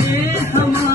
ये हम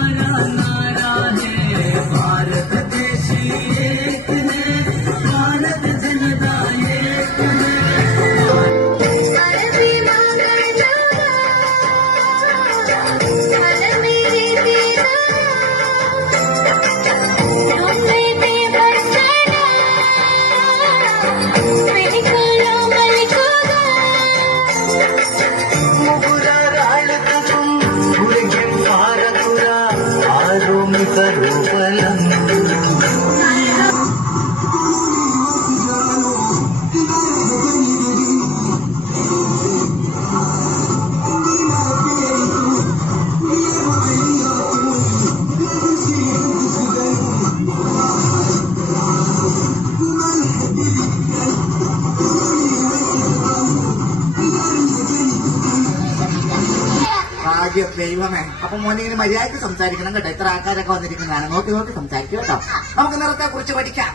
ഭാഗ്യം ദൈവമേ. അപ്പൊ മോനെ ഇങ്ങനെ മര്യാദയ്ക്ക് സംസാരിക്കണം കേട്ടോ. ഇത്ര ആൾക്കാരൊക്കെ വന്നിരിക്കുന്നതാണ്. നോക്കി നോക്കി സംസാരിക്കും കേട്ടോ. നമുക്ക് നിറത്തെ കുറിച്ച് പഠിക്കാം.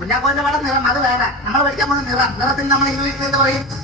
കുഞ്ഞാക്കോന്റെ വടം നിറം. അത് വേറെ നമ്മൾ പഠിക്കാൻ പോകുന്ന നിറം. നിറത്തിന് നമ്മൾ ഇംഗ്ലീഷിൽ എന്ത് പറയും ും?